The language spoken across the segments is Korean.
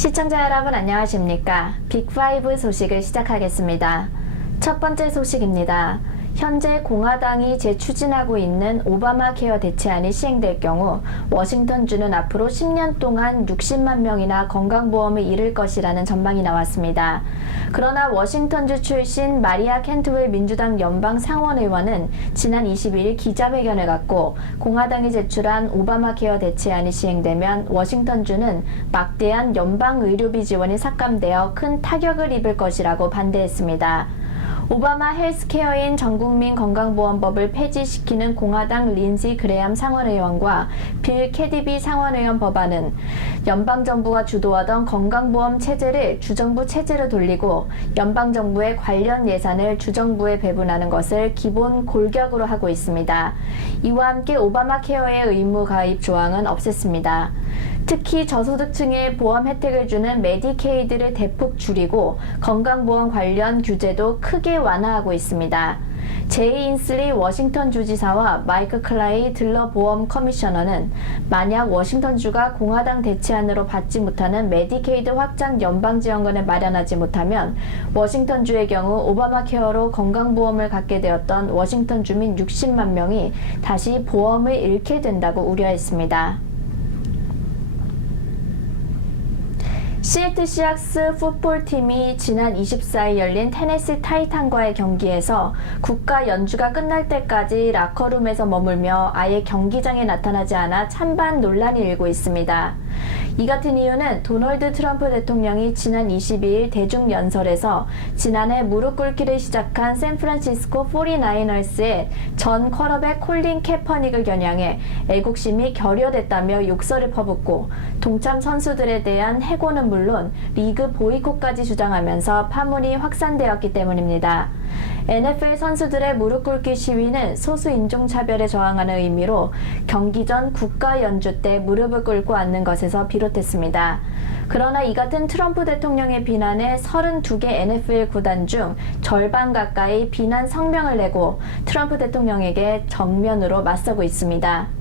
시청자 여러분 안녕하십니까? 빅5 소식을 시작하겠습니다. 첫 번째 소식입니다. 현재 공화당이 재추진하고 있는 오바마 케어 대체안이 시행될 경우 워싱턴주는 앞으로 10년 동안 60만 명이나 건강보험을 잃을 것이라는 전망이 나왔습니다. 그러나 워싱턴주 출신 마리아 캔트웰 민주당 연방 상원의원은 지난 22일 기자회견을 갖고 공화당이 제출한 오바마 케어 대체안이 시행되면 워싱턴주는 막대한 연방 의료비 지원이 삭감되어 큰 타격을 입을 것이라고 반대했습니다. 오바마 헬스케어인 전국민 건강보험법을 폐지시키는 공화당 린지 그레함 상원의원과 빌 캐디비 상원의원 법안은 연방정부가 주도하던 건강보험 체제를 주정부 체제로 돌리고 연방정부의 관련 예산을 주정부에 배분하는 것을 기본 골격으로 하고 있습니다. 이와 함께 오바마 케어의 의무 가입 조항은 없앴습니다. 특히 저소득층에 보험 혜택을 주는 메디케이드를 대폭 줄이고 건강보험 관련 규제도 크게 완화하고 있습니다. 제이 인슬리 워싱턴 주지사와 마이크 클라이 들러 보험 커미셔너는 만약 워싱턴주가 공화당 대체안으로 받지 못하는 메디케이드 확장 연방 지원금을 마련하지 못하면 워싱턴주의 경우 오바마 케어로 건강보험을 갖게 되었던 워싱턴 주민 60만 명이 다시 보험을 잃게 된다고 우려했습니다. 시애틀 시악스 풋볼팀이 지난 24일 열린 테네시 타이탄과의 경기에서 국가 연주가 끝날 때까지 라커룸에서 머물며 아예 경기장에 나타나지 않아 찬반 논란이 일고 있습니다. 이 같은 이유는 도널드 트럼프 대통령이 지난 22일 대중연설에서 지난해 무릎 꿇기를 시작한 샌프란시스코 49어스의 전 쿼터백 콜린 캐퍼닉을 겨냥해 애국심이 결여됐다며 욕설을 퍼붓고 동참 선수들에 대한 해고는 물론 리그 보이콧까지 주장하면서 파문이 확산되었기 때문입니다. NFL 선수들의 무릎 꿇기 시위는 소수 인종차별에 저항하는 의미로 경기 전 국가 연주 때 무릎을 꿇고 앉는 것에서 비롯했습니다. 그러나 이 같은 트럼프 대통령의 비난에 32개 NFL 구단 중 절반 가까이 비난 성명을 내고 트럼프 대통령에게 정면으로 맞서고 있습니다.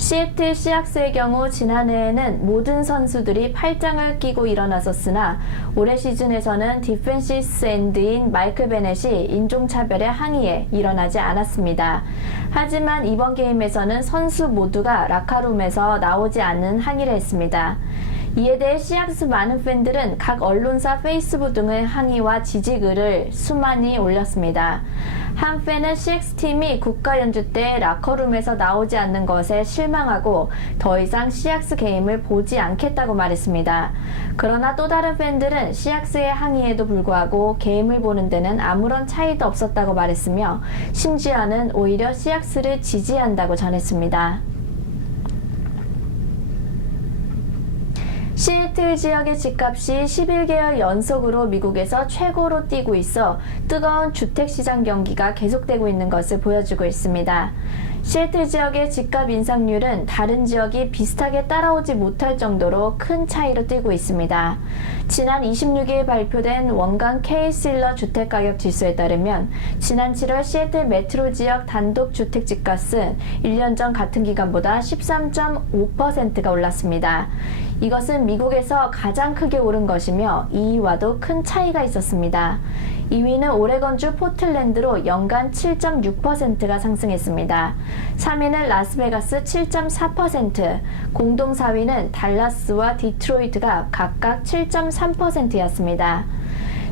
시애틀 시악스의 경우 지난해에는 모든 선수들이 팔짱을 끼고 일어났었으나 올해 시즌에서는 디펜시스 엔드인 마이클 베넷이 인종차별에 항의해 일어나지 않았습니다. 하지만 이번 게임에서는 선수 모두가 라카룸에서 나오지 않는 항의를 했습니다. 이에 대해 시악스 많은 팬들은 각 언론사 페이스북 등의 항의와 지지글을 수많이 올렸습니다. 한 팬은 시악스팀이 국가 연주 때 라커룸에서 나오지 않는 것에 실망하고 더 이상 시악스 게임을 보지 않겠다고 말했습니다. 그러나 또 다른 팬들은 시악스의 항의에도 불구하고 게임을 보는 데는 아무런 차이도 없었다고 말했으며 심지어는 오히려 시악스를 지지한다고 전했습니다. 시애틀 지역의 집값이 11개월 연속으로 미국에서 최고로 뛰고 있어 뜨거운 주택시장 경기가 계속되고 있는 것을 보여주고 있습니다. 시애틀 지역의 집값 인상률은 다른 지역이 비슷하게 따라오지 못할 정도로 큰 차이로 뛰고 있습니다. 지난 26일 발표된 원강 C실러 주택가격 지수에 따르면 지난 7월 시애틀 메트로 지역 단독 주택 집값은 1년 전 같은 기간보다 13.5%가 올랐습니다. 이것은 미국에서 가장 크게 오른 것이며 2위와도 큰 차이가 있었습니다. 2위는 오레건주 포틀랜드로 연간 7.6%가 상승했습니다. 3위는 라스베가스 7.4%, 공동 4위는 달라스와 디트로이트가 각각 7.3%였습니다.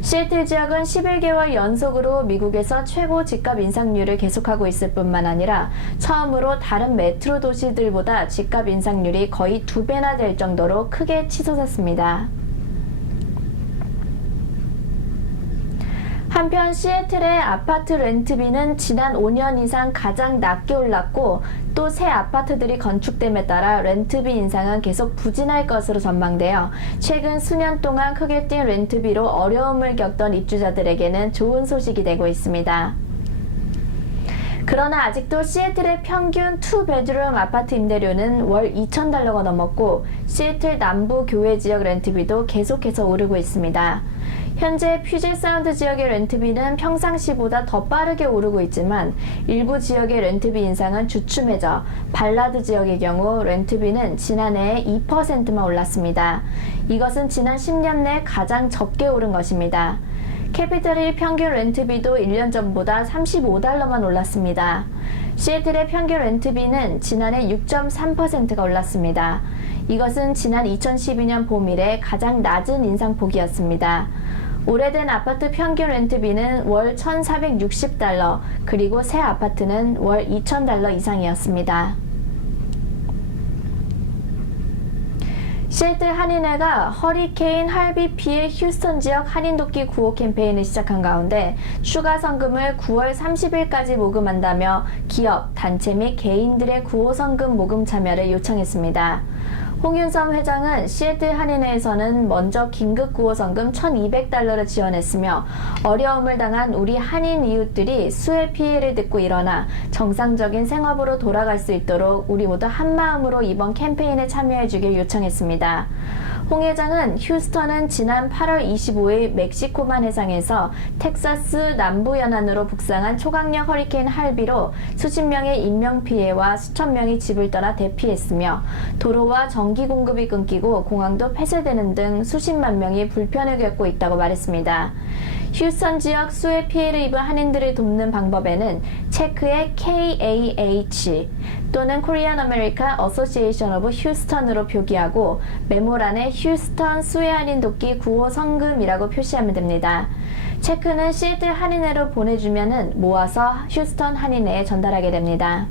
시애틀 지역은 11개월 연속으로 미국에서 최고 집값 인상률을 계속하고 있을 뿐만 아니라 처음으로 다른 메트로 도시들보다 집값 인상률이 거의 2배나 될 정도로 크게 치솟았습니다. 한편 시애틀의 아파트 렌트비는 지난 5년 이상 가장 낮게 올랐고 또 새 아파트들이 건축됨에 따라 렌트비 인상은 계속 부진할 것으로 전망되어 최근 수년 동안 크게 뛴 렌트비로 어려움을 겪던 입주자들에게는 좋은 소식이 되고 있습니다. 그러나 아직도 시애틀의 평균 2베드룸 아파트 임대료는 월 $2,000가 넘었고 시애틀 남부 교외 지역 렌트비도 계속해서 오르고 있습니다. 현재 퓨젯 사운드 지역의 렌트비는 평상시보다 더 빠르게 오르고 있지만 일부 지역의 렌트비 인상은 주춤해져 발라드 지역의 경우 렌트비는 지난해에 2%만 올랐습니다. 이것은 지난 10년 내 가장 적게 오른 것입니다. 캐피털힐 평균 렌트비도 1년 전보다 $35만 올랐습니다. 시애틀의 평균 렌트비는 지난해 6.3%가 올랐습니다. 이것은 지난 2012년 봄 이래 가장 낮은 인상폭이었습니다. 오래된 아파트 평균 렌트비는 월 $1,460, 그리고 새 아파트는 월 $2,000 이상이었습니다. 시애틀 한인회가 허리케인 할비 피해 휴스턴 지역 할인도끼 구호 캠페인을 시작한 가운데 추가 성금을 9월 30일까지 모금한다며 기업, 단체 및 개인들의 구호 성금 모금 참여를 요청했습니다. 홍윤섬 회장은 시애틀 한인회에서는 먼저 긴급 구호 성금 $1,200를 지원했으며 어려움을 당한 우리 한인 이웃들이 수해 피해를 듣고 일어나 정상적인 생업으로 돌아갈 수 있도록 우리 모두 한마음으로 이번 캠페인에 참여해주길 요청했습니다. 홍 회장은 휴스턴은 지난 8월 25일 멕시코만 해상에서 텍사스 남부 연안으로 북상한 초강력 허리케인 할비로 수십 명의 인명피해와 수천 명이 집을 떠나 대피했으며 도로와 전기 공급이 끊기고 공항도 폐쇄되는 등 수십만 명이 불편을 겪고 있다고 말했습니다. 휴스턴 지역 수해 피해를 입은 한인들을 돕는 방법에는 체크의 KAH 또는 Korean American Association of Houston으로 표기하고 메모란에 휴스턴 수해 한인 돕기 구호 성금이라고 표시하면 됩니다. 체크는 시애틀 한인회로 보내주면은 모아서 휴스턴 한인회에 전달하게 됩니다.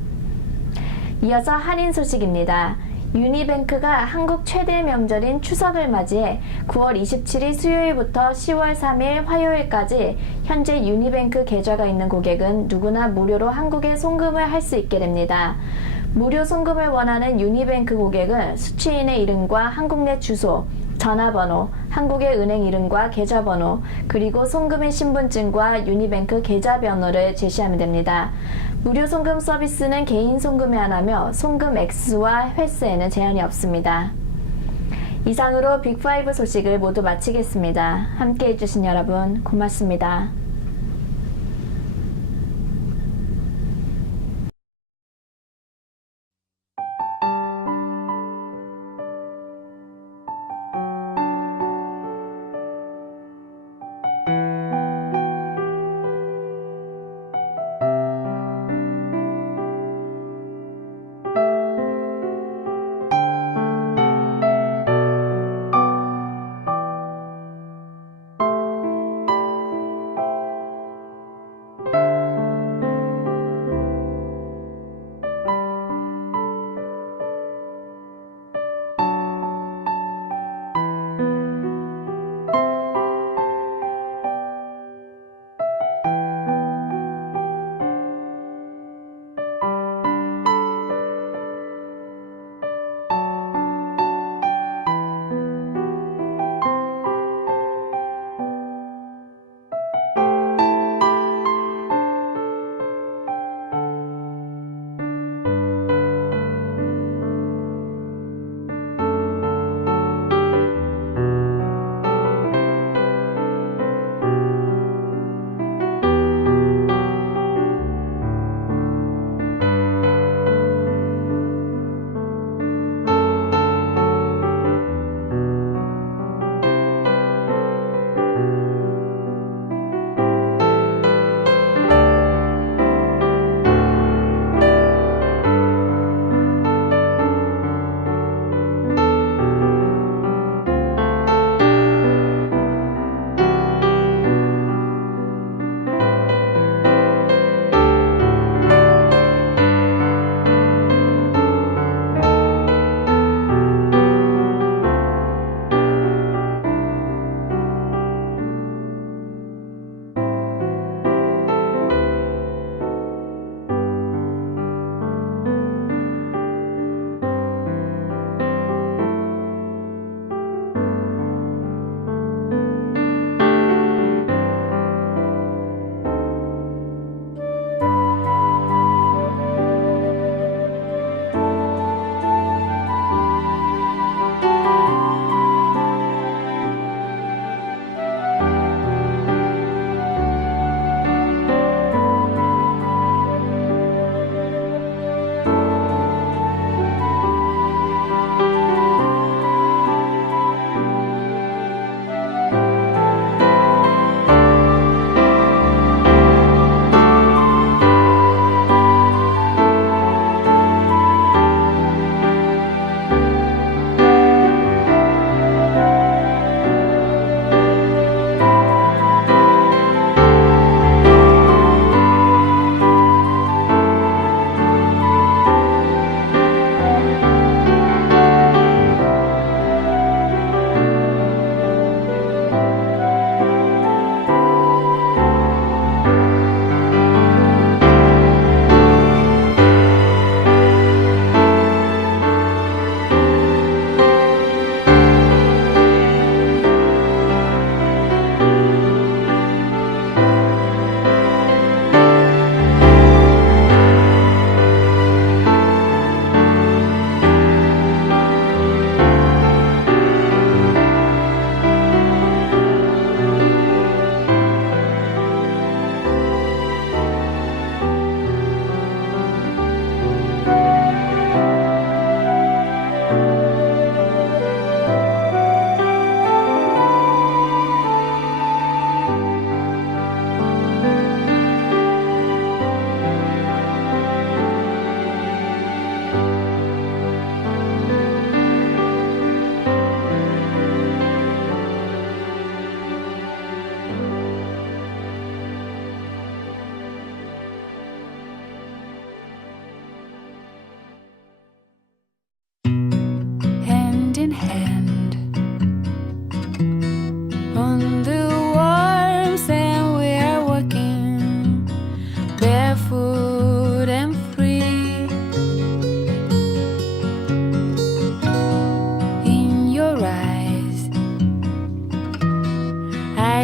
이어서 한인 소식입니다. 유니뱅크가 한국 최대 명절인 추석을 맞이해 9월 27일 수요일부터 10월 3일 화요일까지 현재 유니뱅크 계좌가 있는 고객은 누구나 무료로 한국에 송금을 할 수 있게 됩니다. 무료 송금을 원하는 유니뱅크 고객은 수취인의 이름과 한국 내 주소, 전화번호, 한국의 은행 이름과 계좌번호, 그리고 송금인 신분증과 유니뱅크 계좌번호를 제시하면 됩니다. 무료 송금 서비스는 개인 송금에 한하며 송금 액수와 횟수에는 제한이 없습니다. 이상으로 빅5 소식을 모두 마치겠습니다. 함께 해주신 여러분 고맙습니다.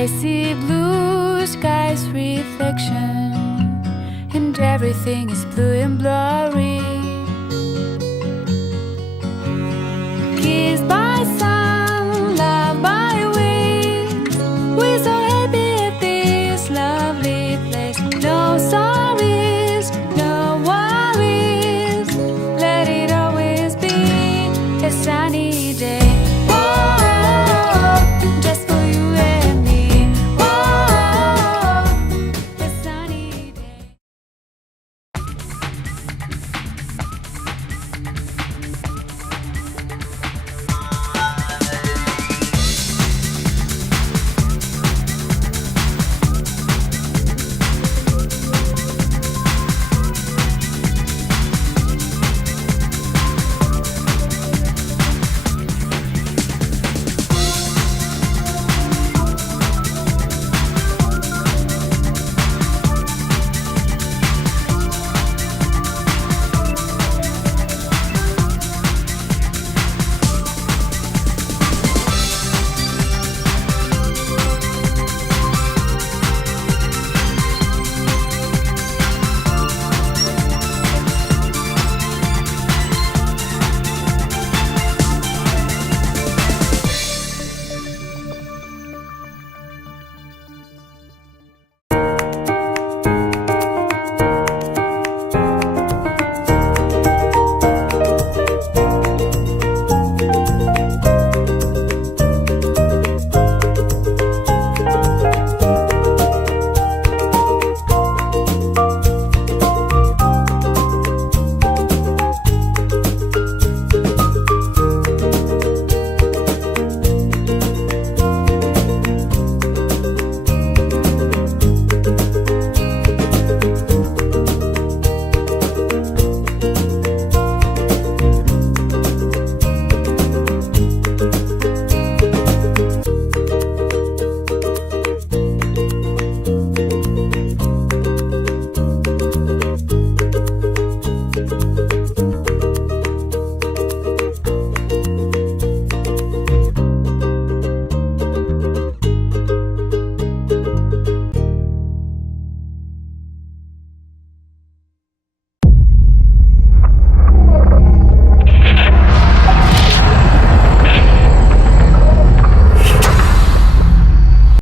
I see blue skies reflection, and everything is blue and blue.